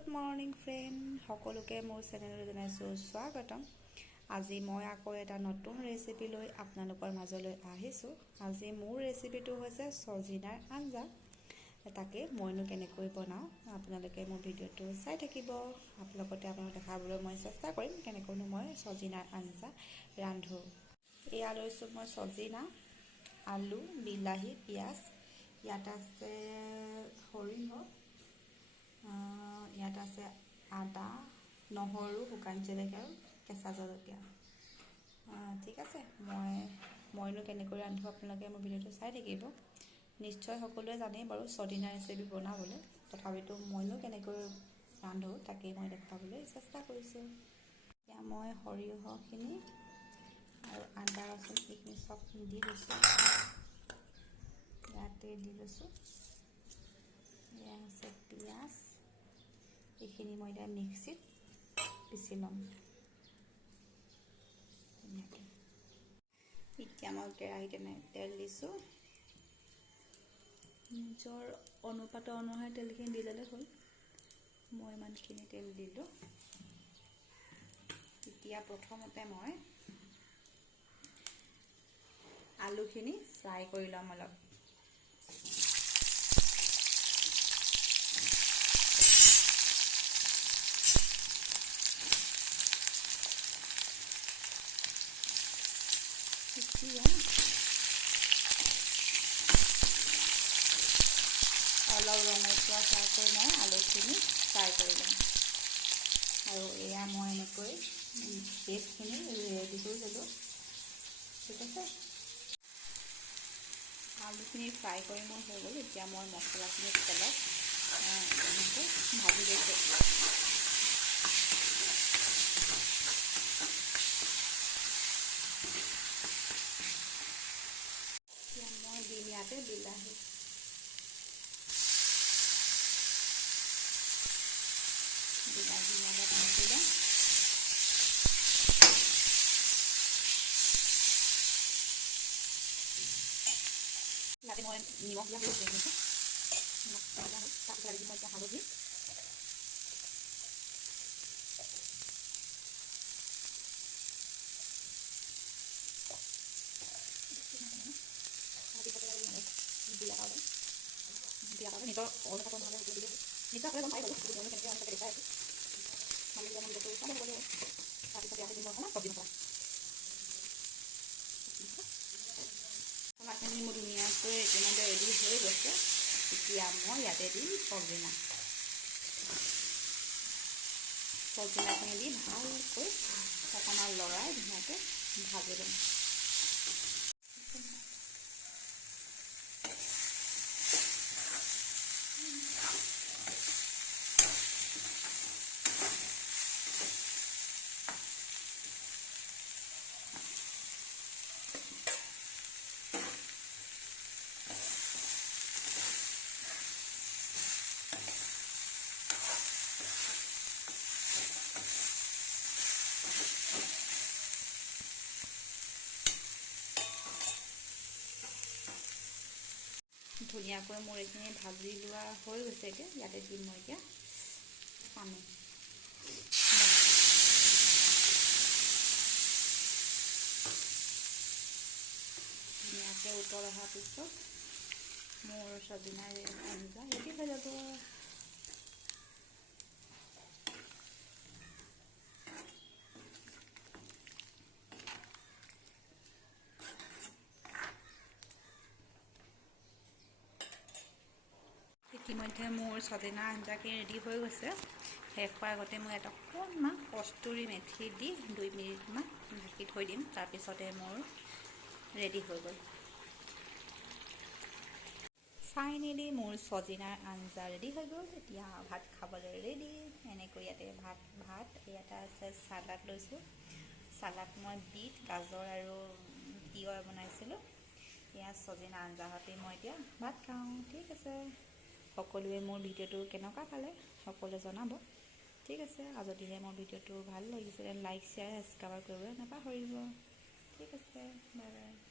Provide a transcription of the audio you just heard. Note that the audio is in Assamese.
গুড মৰ্ণিং ফ্ৰেণ্ড, সকলোকে মোৰ চেনেললৈ জনাইছোঁ স্বাগতম। আজি মই আকৌ এটা নতুন ৰেচিপি লৈ আপোনালোকৰ মাজলৈ আহিছোঁ। আজি মোৰ ৰেচিপিটো হৈছে চজিনাৰ আঞ্জা। তাকে মইনো কেনেকৈ বনাওঁ আপোনালোকে মোৰ ভিডিঅ'টো চাই থাকিব। লগতে আপোনালোকক দেখাবলৈ মই চেষ্টা কৰিম কেনেকৈনো মই চজিনাৰ আঞ্জা ৰান্ধোঁ। এয়া লৈছোঁ মই চজিনা, আলু, বিলাহী, পিঁয়াজ, ইয়াত আছে সৰিয়হ, ইয়াত আছে আদা, নহৰু, শুকান জলকীয়া আৰু কেঁচা জলকীয়া। ঠিক আছে, মইনো কেনেকৈ ৰান্ধোঁ আপোনালোকে মোৰ ভিডিঅ'টো চাই থাকিব। নিশ্চয় সকলোৱে জানেই বাৰু চজিনা ৰেচিপি বনাবলৈ, তথাপিতো মইনো কেনেকৈ ৰান্ধোঁ তাকেই মই দেখাবলৈ চেষ্টা কৰিছোঁ। এতিয়া মই সৰিয়হখিনি আৰু আদা ৰচুন এইখিনি চব দি লৈছোঁ, ইয়াতে দি লৈছোঁ। এয়া হৈছে পিঁয়াজ, এইখিনি মই এতিয়া মিক্সিত পিচি ল'ম ধুনীয়াকৈ। এতিয়া মই কেৰাহীত তেল দিছোঁ, নিজৰ অনুপাতৰ অনুসাৰে তেলখিনি দি ল'লে হ'ল। মই ইমানখিনি তেল দিলোঁ। এতিয়া প্ৰথমতে মই আলুখিনি ফ্ৰাই কৰি ল'ম অলপ। এতিয়া অলপ ৰঙচুৱা হোৱাকৈ মই আলুখিনি ফ্ৰাই কৰি ল'ম। আৰু এয়া মই এনেকৈ পেষ্টখিনি ৰেডি কৰি ল'লোঁ। ঠিক আছে, আলুখিনি ফ্ৰাই কৰি মোৰ হৈ গ'ল। এতিয়া মই মছলাখিনি তেলত এনেকৈ ভাজি লৈছোঁ। এতিয়া মই দিম ইয়াতে বিলাহী, অলপ ভাজি ল'ম। ইয়াতে মই নিমখ দিয়া হৈ গৈছে, তাৰপিছত মই এতিয়া হালধি, নিজৰ অনুপাতৰ নহ'লে নিজৰ গম পাই গ'লোঁ কেনেকৈ অনুপাতে দেখাই আছোঁ। মানে এতিয়া মই ভিডিঅ'টো চাব লাগিব। তাৰপিছত ইয়াতে দিম অকণমান চব্জি মছলাখিনি মোৰ ধুনীয়াকৈ ইতিমধ্যে ৰেডি হৈ গৈছে। এতিয়া মই ইয়াতে দিম চজিনাখিনি দি ভালকৈ অকণমান লৰাই ধুনীয়াকৈ ভাজি ল'ম। ধুনীয়াকৈ মোৰ এইখিনি ভাজি লোৱা হৈ গৈছেগৈ। ইয়াতে দিম মই এতিয়া পানী। ধুনীয়াকৈ উতল অহাৰ পিছত মোৰ চজিনাৰ আঞ্জা ৰেডি হৈ যাব। ইতিমধ্যে মোৰ চজিনাৰ আঞ্জাখিনি ৰেডি হৈ গৈছে। শেষ হোৱাৰ আগতে মই এটা অকণমান কষ্টুৰি মেথি দি 2 মিনিটমান ঢাকি থৈ দিম। তাৰপিছতে মোৰ ৰেডি হৈ গ'ল। ফাইনেলি মোৰ চজিনাৰ আঞ্জা ৰেডি হৈ গ'ল। এতিয়া ভাত খাবলৈ ৰেডি। এনেকৈ ইয়াতে ভাত ইয়াতে আছে চালাড লৈছোঁ। চালাড মই বিট, গাজৰ আৰু তিয়হ বনাইছিলোঁ। এয়া চজিনা আঞ্জা সৈতে মই এতিয়া ভাত খাওঁ। ঠিক আছে, সকলোৱে মোৰ ভিডিঅ'টো কেনেকুৱা পালে সকলোৱে জনাব। ঠিক আছে, আৰু যদিহে মোৰ ভিডিঅ'টো ভাল লাগিছিলে লাইক, শ্বেয়াৰ, ছাবস্ক্ৰাইব কৰিবলৈ নাপাহৰিব। ঠিক আছে, বাই বাই।